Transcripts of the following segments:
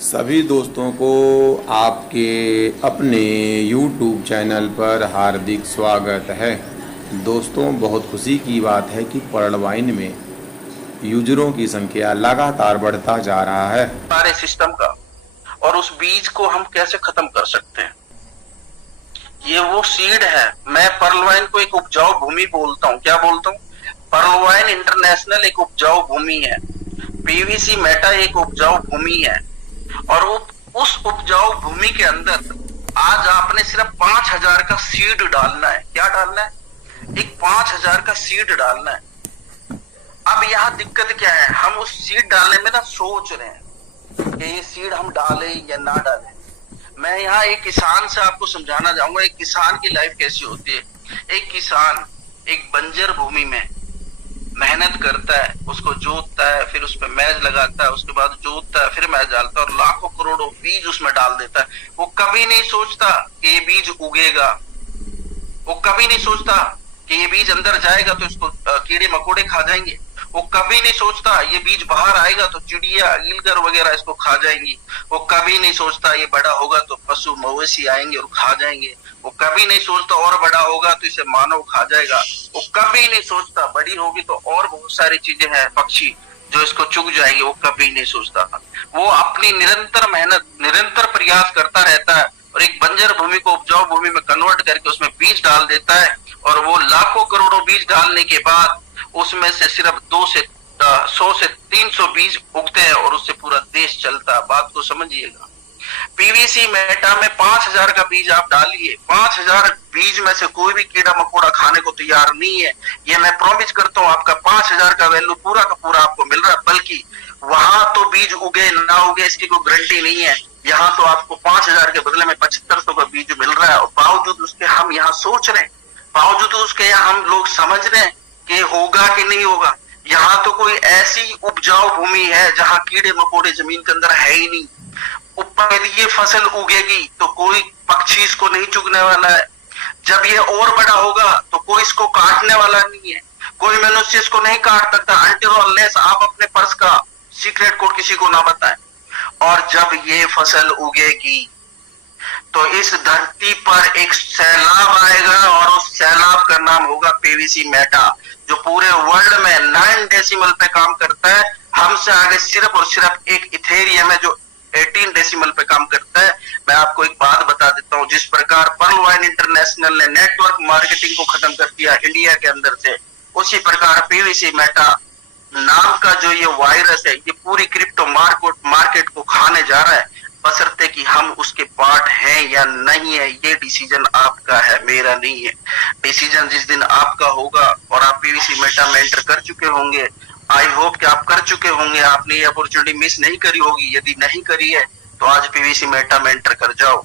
सभी दोस्तों को आपके अपने YouTube चैनल पर हार्दिक स्वागत है। दोस्तों, बहुत खुशी की बात है कि पर्लवाइन में यूजरों की संख्या लगातार बढ़ता जा रहा है। सारे सिस्टम का और उस बीज को हम कैसे खत्म कर सकते हैं, ये वो सीड है। मैं पर्लवाइन को एक उपजाऊ भूमि बोलता हूँ। क्या बोलता हूँ? पर्लवाइन इंटरनेशनल एक उपजाऊ भूमि है, पीवीसी मेटा एक उपजाऊ भूमि है। और उस उपजाऊ भूमि के अंदर आज आपने सिर्फ 5,000 का सीड डालना है। क्या डालना है? एक 5,000 का सीड डालना है। अब यहाँ दिक्कत क्या है, हम उस सीड डालने में ना सोच रहे हैं कि ये सीड हम डालें या ना डालें। मैं यहाँ एक किसान से आपको समझाना चाहूंगा एक किसान की लाइफ कैसी होती है। एक किसान एक बंजर भूमि में मेहनत करता है, उसको जोतता है, फिर उस पर मैज लगाता है, उसके बाद जोतता है, फिर मैज डालता है और लाखों करोड़ों बीज उसमें डाल देता है। वो कभी नहीं सोचता कि ये बीज उगेगा, वो कभी नहीं सोचता कि ये बीज अंदर जाएगा तो इसको कीड़े मकोड़े खा जाएंगे। वो कभी नहीं सोचता ये बीज बाहर आएगा तो चिड़िया ईलगर वगैरह इसको खा जाएंगी। वो कभी नहीं सोचता ये बड़ा होगा तो पशु मवेशी आएंगे और खा जाएंगे। वो कभी नहीं सोचता और बड़ा होगा तो इसे मानव खा जाएगा। वो कभी नहीं सोचता बड़ी होगी तो और बहुत सारी चीजें हैं, पक्षी जो इसको चुग जाएंगे। वो कभी नहीं सोचता। वो अपनी निरंतर मेहनत, निरंतर प्रयास करता रहता है और एक बंजर भूमि को उपजाऊ भूमि में कन्वर्ट करके उसमें बीज डाल देता है। और वो लाखों करोड़ों बीज डालने के बाद उसमें से सिर्फ 100 से 300 बीज उगते हैं और उससे पूरा देश चलता है। बात को समझिएगा। पीवीसी मेटा में 5,000 का बीज आप डालिए, 5,000 बीज में से कोई भी कीड़ा मकोड़ा खाने को तैयार नहीं है। ये मैं प्रॉमिस करता हूँ, आपका 5,000 का वैल्यू पूरा का पूरा आपको मिल रहा है। बल्कि वहां तो बीज उगे ना उगे इसकी कोई गारंटी नहीं है। यहाँ तो आपको 5,000 के बदले में 7,500 का बीज मिल रहा है। और बावजूद उसके हम यहाँ सोच रहे हैं, बावजूद उसके यहाँ हम लोग समझ रहे हैं कि होगा कि नहीं होगा। यहाँ तो कोई ऐसी उपजाऊ भूमि है जहाँ कीड़े मकोड़े जमीन के अंदर है ही नहीं। ऊपर यदि ये फसल उगेगी तो कोई पक्षी इसको नहीं चुगने वाला है। जब ये और बड़ा होगा तो कोई इसको काटने वाला नहीं है। कोई मनुष्य इसको नहीं काट सकता अनटिल और अनलेस आप अपने पर्स का सीक्रेट कोड किसी को ना बताएं। और जब ये फसल उगेगी तो इस धरती पर एक सैलाब आएगा और उस सैलाब का नाम होगा पीवीसी मेटा, जो पूरे वर्ल्ड में 9 डेसिमल पे काम करता है। हमसे आगे सिर्फ और सिर्फ एक इथेरियम है जो 18 डेसिमल पे काम करता है। मैं आपको एक बात बता देता हूँ, जिस प्रकार पर्लवाइन इंटरनेशनल ने नेटवर्क मार्केटिंग को खत्म कर दिया इंडिया के अंदर से, उसी प्रकार पीवीसी मेटा नाम का जो ये वायरस है ये पूरी क्रिप्टो मार्केट को खाने जा रहा है। बशर्ते कि हम उसके पार्ट हैं या नहीं है, ये डिसीजन आपका है, मेरा नहीं है। डिसीजन जिस दिन आपका होगा और आप पीवीसी मेटा में एंटर कर चुके होंगे, आई होप कि आप कर चुके होंगे, आपने ये अपॉर्चुनिटी मिस नहीं करी होगी। यदि नहीं करी है तो आज पीवीसी मेटा में एंटर कर जाओ।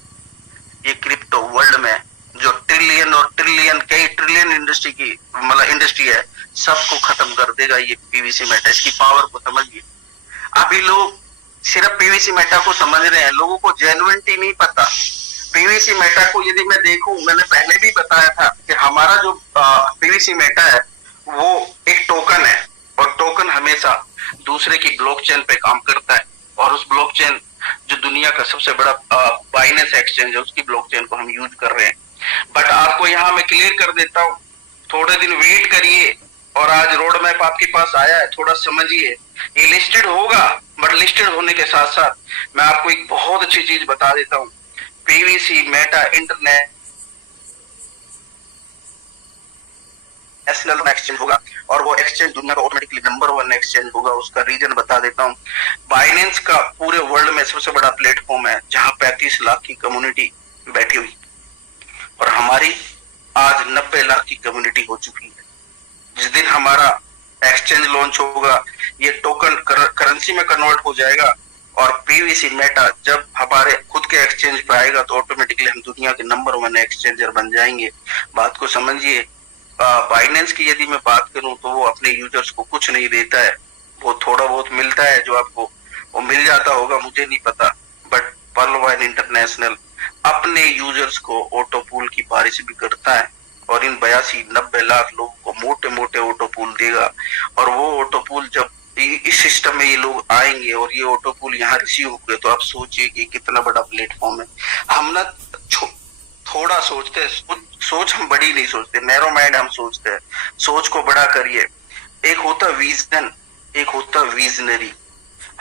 ये क्रिप्टो वर्ल्ड में जो ट्रिलियन और ट्रिलियन, कई ट्रिलियन इंडस्ट्री की मतलब इंडस्ट्री है, सबको खत्म कर देगा ये पीवीसी मेटा। इसकी पावर को समझिए। अभी लोग सिर्फ पीवीसी मेटा को समझ रहे हैं, लोगों को जेन्युइनिटी नहीं पता। पीवीसी मेटा को यदि मैं देखूं, मैंने पहले भी बताया था कि हमारा जो पीवीसी मेटा है वो एक टोकन है और टोकन हमेशा दूसरे की ब्लॉकचेन पे काम करता है। और उस ब्लॉकचेन जो दुनिया का सबसे बड़ा बाइनेंस एक्सचेंज है, उसकी ब्लॉकचेन को हम यूज कर रहे हैं। बट आपको यहाँ मैं क्लियर कर देता हूँ, थोड़े दिन वेट करिए। और आज रोड मैप आपके पास आया है, थोड़ा समझिए। ये लिस्टेड होगा, बट लिस्टेड होने के साथ साथ मैं आपको एक बहुत अच्छी चीज बता देता हूँ। पीवीसी मेटा इंटरनेशनल एक्सचेंज होगा और वो एक्सचेंज दुनिया का ऑटोमेटिकली नंबर 1 एक्सचेंज होगा। उसका रीजन बता देता हूँ। बाइनेंस का पूरे वर्ल्ड में सबसे बड़ा प्लेटफॉर्म है जहां 35 लाख की कम्युनिटी बैठी हुई, और हमारी आज 90 लाख की कम्युनिटी हो चुकी है। जिस दिन हमारा एक्सचेंज लॉन्च होगा, ये टोकन करेंसी में कन्वर्ट हो जाएगा और पीवीसी मेटा जब हमारे खुद के एक्सचेंज पे आएगा तो ऑटोमेटिकली हम दुनिया के नंबर 1 एक्सचेंजर बन जाएंगे। बात को समझिए। बाइनेंस की यदि मैं बात करूं तो वो अपने यूजर्स को कुछ नहीं देता है, वो थोड़ा बहुत मिलता है जो आपको वो मिल जाता होगा, मुझे नहीं पता। बट पर्लवाइन इंटरनेशनल अपने यूजर्स को ऑटो पूल की बारिश भी करता है और इन 82-90 लाख लोगों को मोटे मोटे ऑटो पूल देगा। और वो ऑटो पूल जब इस सिस्टम में ये लोग आएंगे और ये ऑटो पुल यहाँ रिसीव होंगे, तो आप सोचिए कि कितना बड़ा प्लेटफॉर्म है। हम ना थोड़ा सोचते हैं, सोच हम बड़ी नहीं सोचते, नैरो माइंड हम सोचते हैं। सोच को बड़ा करिए। एक होता विजन, एक होता विजनरी।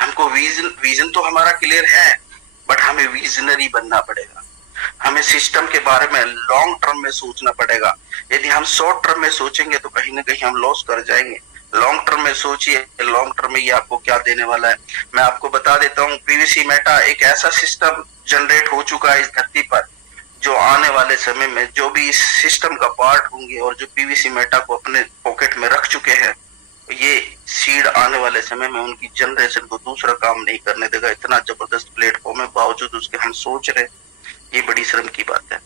हमको विजन तो हमारा क्लियर है, बट हमें विजनरी बनना पड़ेगा। हमें सिस्टम के बारे में लॉन्ग टर्म में सोचना पड़ेगा। यदि हम शॉर्ट टर्म में सोचेंगे तो कहीं ना कहीं हम लॉस कर जाएंगे। लॉन्ग टर्म में सोचिए, लॉन्ग टर्म में ये आपको क्या देने वाला है। मैं आपको बता देता हूँ, पीवीसी मेटा एक ऐसा सिस्टम जनरेट हो चुका है इस धरती पर, जो आने वाले समय में जो भी इस सिस्टम का पार्ट होंगे और जो पीवीसी मेटा को अपने पॉकेट में रख चुके हैं, ये सीड आने वाले समय में उनकी जनरेशन को दूसरा काम नहीं करने देगा। इतना जबरदस्त प्लेटफॉर्म है, बावजूद उसके हम सोच रहे, ये बड़ी शर्म की बात है।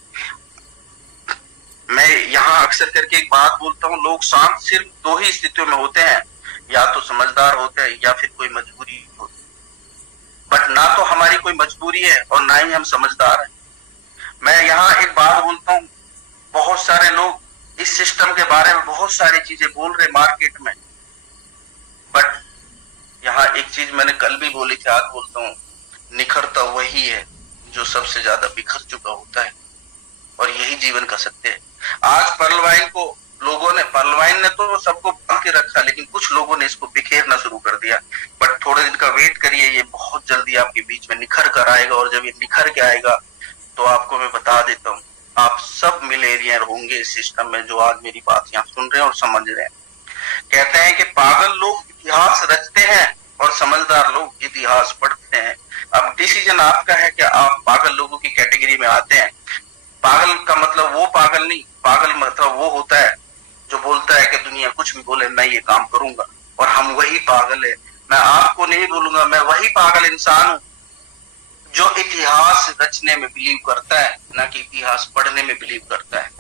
मैं यहाँ अक्सर करके एक बात बोलता हूँ, लोग शांत सिर्फ दो ही स्थितियों में होते हैं, या तो समझदार होते हैं या फिर कोई मजबूरी होती है। बट ना तो हमारी कोई मजबूरी है और ना ही हम समझदार हैं। मैं यहाँ एक बात बोलता हूँ, बहुत सारे लोग इस सिस्टम के बारे में बहुत सारी चीजें बोल रहे मार्केट में, बट यहाँ एक चीज मैंने कल भी बोली थी, आज बोलता हूँ, निखरता वही है जो सबसे ज्यादा बिखर चुका होता है, और यही जीवन का सत्य है। आज पर्ल वाइन ने तो सबको बांध के रखा, लेकिन कुछ लोगों ने इसको बिखेरना शुरू कर दिया। बट थोड़े दिन का वेट करिए, ये बहुत जल्दी आपके बीच में निखर कर आएगा, और जब ये निखर के आएगा तो आपको मैं बता देता हूँ, आप सब मिलेनियर होंगे इस सिस्टम में, जो आज मेरी बात यहाँ सुन रहे हैं और समझ रहे हैं। कहते हैं कि पागल लोग इतिहास रचते हैं और समझदार लोग इतिहास पढ़ते हैं। अब डिसीजन आपका है कि आप पागल लोगों की कैटेगरी में आते हैं। पागल का मतलब वो पागल नहीं, पागल मतलब वो होता है जो बोलता है कि दुनिया कुछ भी बोले मैं ये काम करूंगा, और हम वही पागल है। मैं आपको नहीं बोलूंगा, मैं वही पागल इंसान हूं जो इतिहास रचने में बिलीव करता है, ना कि इतिहास पढ़ने में बिलीव करता है।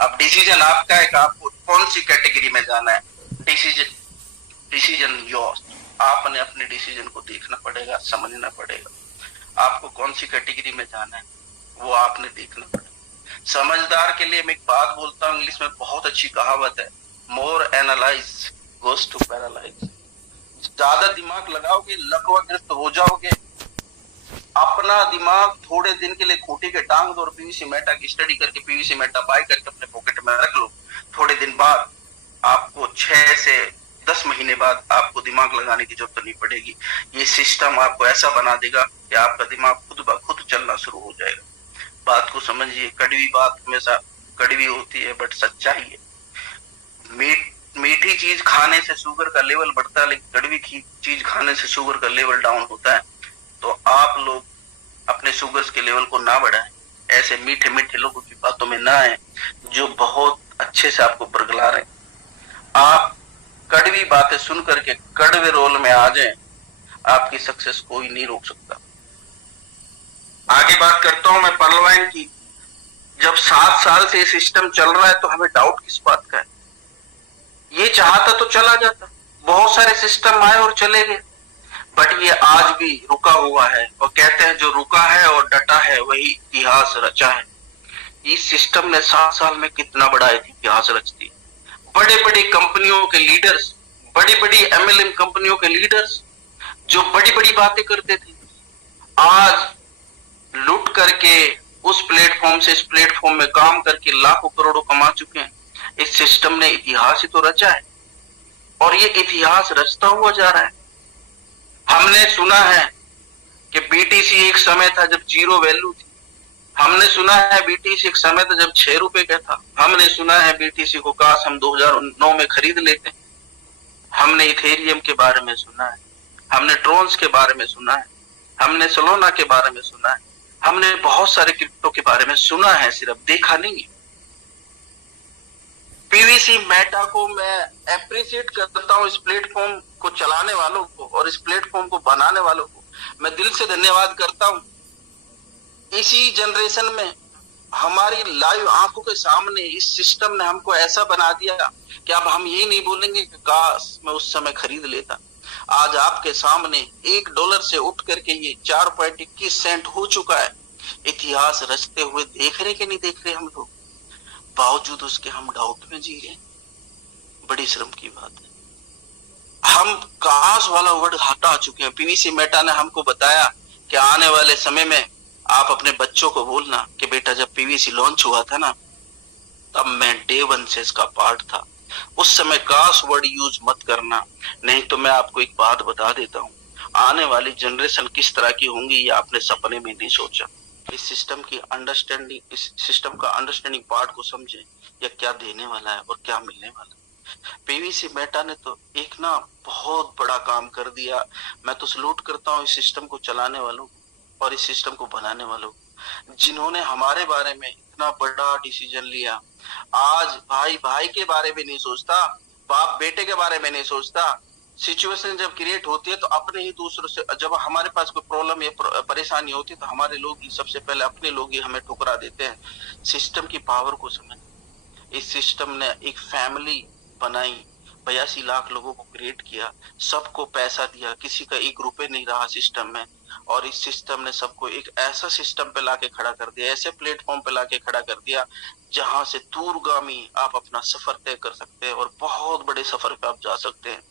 अब डिसीजन आपका है कि आपको कौन सी कैटेगरी में जाना है। Decision yours. आपने अपने डिसीजन को देखना पड़ेगा, समझना पड़ेगा। आपको कौन सी कैटेगरी में जाना है वो आपने देखना पड़ेगा। समझदार के लिए मैं एक बात बोलता हूँ, इंग्लिश में बहुत अच्छी कहावत है, मोर एनालाइज गोज टू पैरालाइज। ज्यादा दिमाग लगाओगे लकवाग्रस्त हो जाओगे। अपना दिमाग थोड़े दिन के लिए खूंटी के टांग दो और पीवीसी मेटा की स्टडी करके पीवीसी मेटा बाय करके अपने पॉकेट में रख लो। थोड़े दिन बाद आपको 6 से 10 महीने बाद आपको दिमाग लगाने की जरूरत नहीं पड़ेगी। ये सिस्टम आपको ऐसा बना देगा कि आपका दिमाग खुद ब खुद चलना शुरू हो जाएगा। बात को समझिए, कड़वी बात हमेशा कड़वी होती है, बट सच्चाई है। मीठी चीज खाने से शुगर का लेवल बढ़ता है, लेकिन कड़वी चीज खाने से शुगर का लेवल डाउन होता है। तो आप लोग अपने शुगर्स के लेवल को ना बढ़ाएं, ऐसे मीठे मीठे लोगों की बातों में ना आए जो बहुत अच्छे से आपको बरगला रहे। आप कड़वी बातें सुन करके कड़वे रोल में आ जाएं, आपकी सक्सेस कोई नहीं रोक सकता। आगे बात करता हूं मैं पर्ल वाइन की। जब 7 साल से सिस्टम चल रहा है तो हमें डाउट किस बात का है। ये चाहता तो चला जाता, बहुत सारे सिस्टम आए और चले गए, बट ये आज भी रुका हुआ है। और कहते हैं जो रुका है और डटा है वही इतिहास रचा है। इस सिस्टम ने 7 साल में कितना बड़ा इतिहास रच दिया। बड़े बड़ी कंपनियों के लीडर्स, बड़ी बड़ी एमएलएम कंपनियों के लीडर्स जो बड़ी बड़ी बातें करते थे, आज लूट करके उस प्लेटफॉर्म से इस प्लेटफॉर्म में काम करके लाखों करोड़ों कमा चुके हैं। इस सिस्टम ने इतिहास ही तो रचा है, और ये इतिहास रचता हुआ जा रहा है। हमने सुना है कि बीटीसी एक समय था जब 0 वैल्यू थी। हमने सुना है बीटीसी एक समय था जब 6 रुपए का था। हमने सुना है बीटीसी को काश हम 2009 में खरीद लेते। हमने इथेरियम के बारे में सुना है, हमने ट्रोन्स के बारे में सुना है, हमने सोलोना के बारे में सुना है, हमने बहुत सारे क्रिप्टो के बारे में सुना है, सिर्फ देखा नहीं। पीवीसी मेटा को मैं एप्रिशिएट करता हूँ, इस प्लेटफॉर्म को चलाने वालों को और इस प्लेटफॉर्म को बनाने वालों को मैं दिल से धन्यवाद करता हूँ। इसी जनरेशन में हमारी लाइव आंखों के सामने इस सिस्टम ने हमको ऐसा बना दिया कि अब हम ये नहीं बोलेंगे कि काश मैं उस समय खरीद लेता। आज आपके सामने $1 से उठ करके ये 4.21 हो चुका है। इतिहास रचते हुए देख रहे कि नहीं देख रहे हम लोग, बावजूद उसके हम डाउट में जी रहे हैं। बड़ी शर्म की बात है। हम काश वाला वर्ड हटा चुके हैं। पीवीसी मेटा ने हमको बताया कि आने वाले समय में आप अपने बच्चों को बोलना कि बेटा जब पीवीसी लॉन्च हुआ था ना, तब मैं डे वन से इसका पार्ट था। उस समय काश वर्ड यूज मत करना। नहीं तो मैं आपको एक बात बता देता हूँ, आने वाली जनरेशन किस तरह की होंगी ये आपने सपने में नहीं सोचा। इस सिस्टम की अंडरस्टैंडिंग, इस सिस्टम का अंडरस्टैंडिंग पार्ट को समझे, या क्या देने वाला है और क्या मिलने वाला है। पीवीसी मेटा ने तो एक ना बहुत बड़ा काम कर दिया। मैं तो सलूट करता हूँ इस सिस्टम को चलाने वालों को और इस सिस्टम को बनाने वालों को, जिन्होंने हमारे बारे में इतना बड़ा डिसीजन लिया। आज भाई भाई के बारे में नहीं सोचता, बाप बेटे के बारे में नहीं सोचता। सिचुएशन जब क्रिएट होती है तो अपने ही दूसरों से, जब हमारे पास कोई प्रॉब्लम या परेशानी होती है तो हमारे लोग ही सबसे पहले, अपने लोग ही हमें ठुकरा देते हैं। सिस्टम की पावर को समझ, इस सिस्टम ने एक फैमिली बनाई, 82 लाख लोगों को क्रिएट किया, सबको पैसा दिया, किसी का एक रुपए नहीं रहा सिस्टम में। और इस सिस्टम ने सबको एक ऐसा सिस्टम पे लाके खड़ा कर दिया, ऐसे प्लेटफॉर्म पे लाके खड़ा कर दिया जहां से दूरगामी आप अपना सफर तय कर सकते हैं और बहुत बड़े सफर पे आप जा सकते हैं।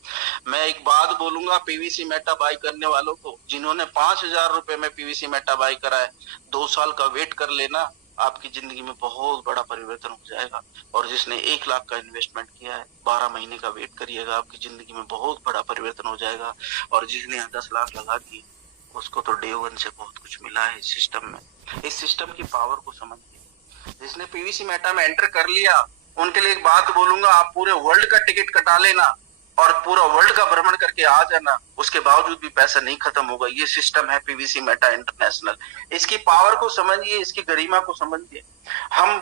मैं एक बात बोलूंगा पीवीसी मेटा बाई करने वालों को, जिन्होंने 5,000 रुपए में पीवीसी मेटा बाई करा है, 2 साल का वेट कर लेना, आपकी जिंदगी में बहुत बड़ा परिवर्तन हो जाएगा। और जिसने 1 लाख का इन्वेस्टमेंट किया है, 12 महीने का वेट करिएगा, आपकी जिंदगी में बहुत बड़ा परिवर्तन हो जाएगा। और जिसने 10 लाख लगा दी, उसको तो डे वन से बहुत कुछ मिला है इस सिस्टम में। इस सिस्टम की पावर को समझिए। जिसने पीवीसी मेटा में एंटर कर लिया, उनके लिए एक बात बोलूंगा, आप पूरे वर्ल्ड का टिकट कटा लेना और पूरा वर्ल्ड का भ्रमण करके आ जाना, उसके बावजूद भी पैसा नहीं खत्म होगा। ये सिस्टम है पीवीसी मेटा इंटरनेशनल। इसकी पावर को समझिए, इसकी गरिमा को समझिए। हम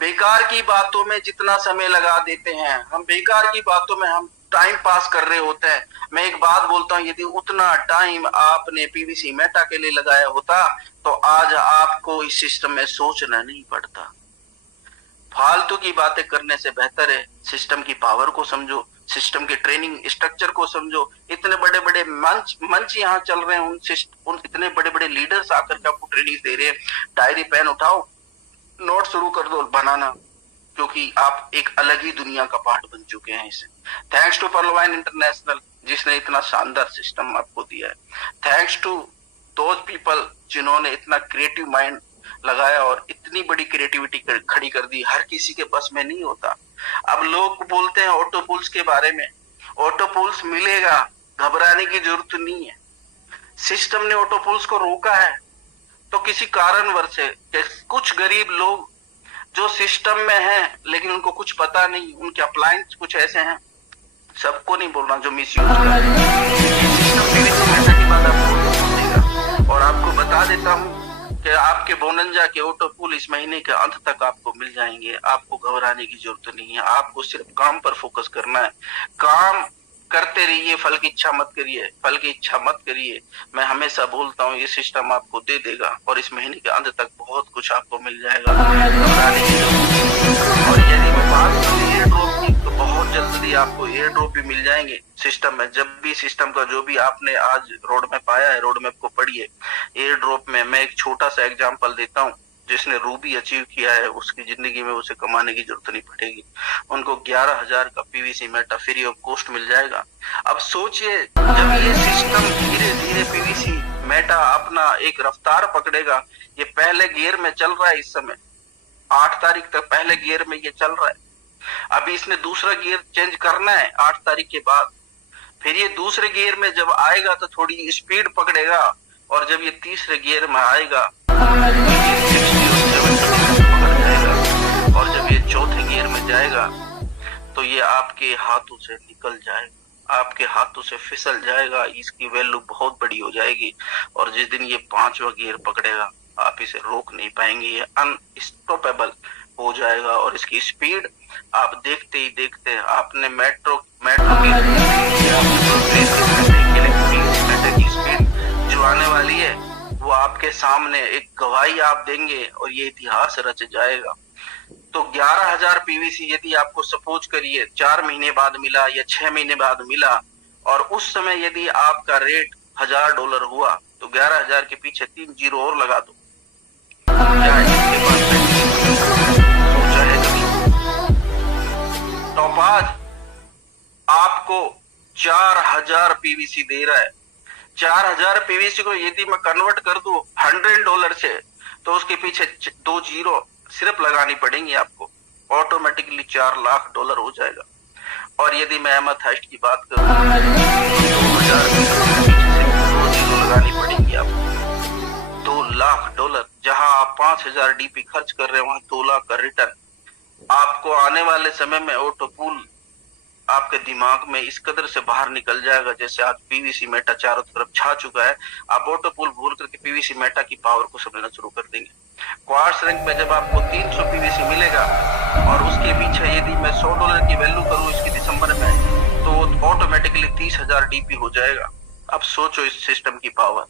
बेकार की बातों में जितना समय लगा देते हैं, हम बेकार की बातों में हम टाइम पास कर रहे होते हैं। मैं एक बात बोलता हूँ, यदि उतना टाइम आपने पीवीसी मेटा के लिए लगाया होता तो आज आपको इस सिस्टम में सोचना नहीं पड़ता। फालतू की बातें करने से बेहतर है सिस्टम की पावर को समझो, सिस्टम के ट्रेनिंग स्ट्रक्चर को समझो। इतने बड़े बड़े मंच यहाँ चल रहे हैं, उन इतने बड़े बड़े लीडर्स आकर के आपको ट्रेनिंग दे रहे हैं। डायरी पेन उठाओ, नोट शुरू कर दो बनाना, क्योंकि आप एक अलग ही दुनिया का पार्ट बन चुके हैं इसे। थैंक्स टू पर्लवाइन इंटरनेशनल, जिसने इतना शानदार सिस्टम आपको दिया है। थैंक्स टू दोज पीपल जिन्होंने इतना क्रिएटिव माइंड लगाया और इतनी बड़ी क्रिएटिविटी खड़ी कर दी। हर किसी के बस में नहीं होता। अब लोग बोलते हैं ऑटो पुल्स के बारे में, ऑटो पुल्स मिलेगा, घबराने की जरूरत नहीं है। सिस्टम ने ऑटो पुल्स को रोका है तो किसी कारणवश से कुछ गरीब लोग जो सिस्टम में हैं लेकिन उनको कुछ पता नहीं, उनके अप्लायंस कुछ ऐसे हैं, सबको नहीं बोल रहा, जो मिसयूज कर रहे हैं सिस्टम की बात आपको। और आपको बता देता हूँ कि आपके बोनंजा के ऑटो पुल इस महीने के अंत तक आपको मिल जाएंगे। आपको घबराने की जरूरत नहीं है, आपको सिर्फ काम पर फोकस करना है। काम करते रहिए, फल की इच्छा मत करिए, फल की इच्छा मत करिए। मैं हमेशा बोलता हूँ ये सिस्टम आपको दे देगा और इस महीने के अंत तक बहुत कुछ आपको मिल जाएगा। घबराने की जरूरत नहीं। और यदि मैं बात करूँ एयर ड्रॉप की, तो बहुत जल्दी आपको एयर ड्रॉप भी मिल जाएंगे सिस्टम में। जब भी सिस्टम का जो भी आपने आज रोड मैप आया है, रोड मैप को पढ़िए। एयर ड्रॉप में मैं एक छोटा सा एग्जांपल देता हूँ, जिसने रूबी अचीव किया है उसकी जिंदगी में उसे कमाने की जरूरत नहीं पड़ेगी। उनको 11,000 का पीवीसी मेटा फ्री ऑफ कॉस्ट मिल जाएगा। अब सोचिए, जब ये सिस्टम धीरे धीरे पीवीसी मेटा अपना एक रफ्तार पकड़ेगा, ये पहले गियर में चल रहा है इस समय, 8 तारीख तक पहले गियर में ये चल रहा है। अभी इसने दूसरा गियर चेंज करना है 8 तारीख के बाद। फिर ये दूसरे गियर में जब आएगा तो थोड़ी स्पीड पकड़ेगा, और जब ये तीसरे गियर में आएगा और जब ये चौथे गियर में जाएगा तो ये आपके हाथों से निकल जाएगा, आपके हाथों से फिसल जाएगा। इसकी वैल्यू बहुत बड़ी हो जाएगी। और जिस दिन ये 5वां गियर पकड़ेगा, आप इसे रोक नहीं पाएंगे, ये अनस्टॉपेबल हो जाएगा। और इसकी स्पीड आप देखते ही देखते, आपने मेट्रो की स्पीड जो आने वाली है वो आपके सामने एक गवाही आप देंगे और ये इतिहास रच जाएगा। तो 11,000 पीवीसी यदि आपको सपोज करिए 4 महीने बाद मिला या 6 महीने बाद मिला, और उस समय यदि आपका रेट $1,000 हुआ, तो 11,000 के पीछे 3 जीरो और लगा दो। क्या इसके पास सोचा है कभी? तो आज आपको 4000 पीवीसी दे रहा है। 4000 पीवीसी को यदि मैं कन्वर्ट कर दूं $100 से, तो उसके पीछे 2 जीरो सिर्फ लगानी पड़ेंगी आपको, ऑटोमेटिकली $4 लाख हो जाएगा। और यदि मैं एमेथाइस्ट की बात करूं तो लगानी पड़ेगी आपको $2 लाख। जहां आप 5000 डीपी खर्च कर रहे हैं, वहां 2 लाख का रिटर्न आपको आने वाले समय में ऑटो पूल आपके दिमाग में इस कदर से बाहर निकल जाएगा। जैसे आज पीवीसी मेटा चारों तरफ छा चुका है, आप ऑटो पूल भूल करके पीवीसी मेटा की पावर को समझना शुरू कर देंगे। क्वार्ट्ज रैंक में जब आपको 300 पीवीसी मिलेगा और उसके पीछे यदि मैं $100 की वैल्यू करूं इसकी दिसंबर में, तो ऑटोमेटिकली 30,000 डीपी हो जाएगा। अब सोचो इस सिस्टम की पावर।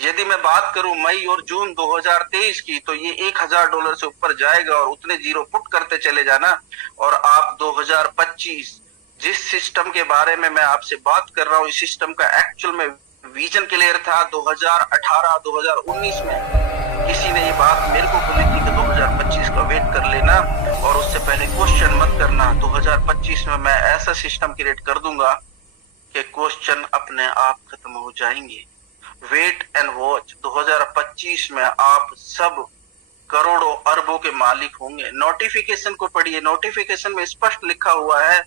यदि मैं बात करूं मई और जून 2023 की, तो ये $1000 से ऊपर जाएगा और उतने जीरो पुट करते चले जाना। और आप 2025 जिस सिस्टम के बारे में मैं आपसे बात कर रहा हूं, इस सिस्टम का एक्चुअल में विजन क्लियर था 2018-2019 में। किसी ने ये बात मेरे को बोली थी कि 2025 का वेट कर लेना और उससे पहले क्वेश्चन मत करना। 2025 में मैं ऐसा सिस्टम क्रिएट कर दूंगा कि क्वेश्चन अपने आप खत्म हो जाएंगे। Wait and watch. 2025 में आप सब करोड़ों अरबों के मालिक होंगे। नोटिफिकेशन को पढ़िए, नोटिफिकेशन में स्पष्ट लिखा हुआ है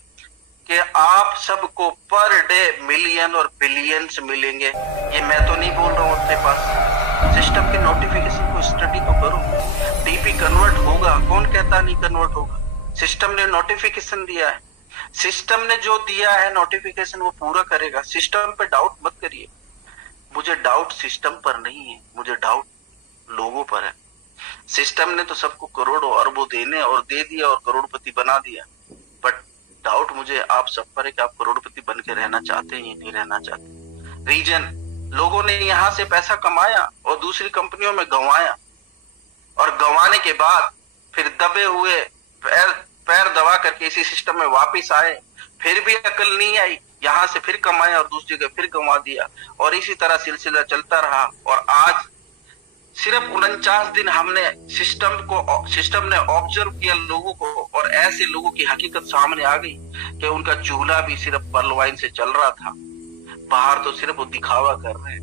कि आप सबको पर डे मिलियन और बिलियंस मिलेंगे। ये मैं तो नहीं बोल रहा हूँ अपने पास, सिस्टम के नोटिफिकेशन को स्टडी तो करो। डीपी कन्वर्ट होगा, कौन कहता नहीं कन्वर्ट होगा? सिस्टम ने नोटिफिकेशन दिया है, सिस्टम ने जो दिया है नोटिफिकेशन वो पूरा करेगा। सिस्टम पे डाउट मत करिए। मुझे डाउट सिस्टम पर नहीं है, मुझे डाउट लोगों पर है। सिस्टम ने तो सबको करोड़ों अरबों देने और दे दिया और करोड़पति बना दिया, बट डाउट मुझे आप सब पर है कि आप करोड़पति बन के रहना चाहते हैं या नहीं रहना चाहते। रीजन, लोगों ने यहां से पैसा कमाया और दूसरी कंपनियों में गंवाया, और गंवाने के बाद फिर दबे हुए पैर दबा करके इसी सिस्टम में वापस आए, फिर भी अकल नहीं आई, यहां से फिर कमाया और दूसरी जगह फिर गंवा दिया, और इसी तरह सिलसिला चलता रहा। और आज सिर्फ 49 दिन हमने सिस्टम ने ऑब्जर्व किया लोगों को, और ऐसे लोगों की हकीकत सामने आ गई कि उनका चूल्हा भी सिर्फ पर्ल वाइन से चल रहा था, बाहर तो सिर्फ वो दिखावा कर रहे हैं।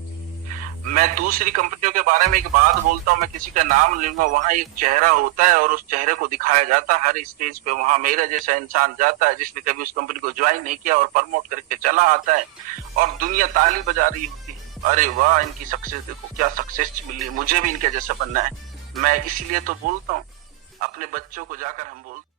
मैं दूसरी कंपनियों के बारे में एक बात बोलता हूँ, मैं किसी का नाम लूंगा, वहां एक चेहरा होता है और उस चेहरे को दिखाया जाता है हर स्टेज पे। वहां मेरा जैसा इंसान जाता है जिसने कभी उस कंपनी को ज्वाइन नहीं किया और प्रमोट करके चला आता है, और दुनिया ताली बजा रही होती है, अरे वाह इनकी सक्सेस देखो, क्या सक्सेस मिली, मुझे भी इनके जैसा बनना है। मैं इसीलिए तो बोलता हूँ, अपने बच्चों को जाकर हम बोलते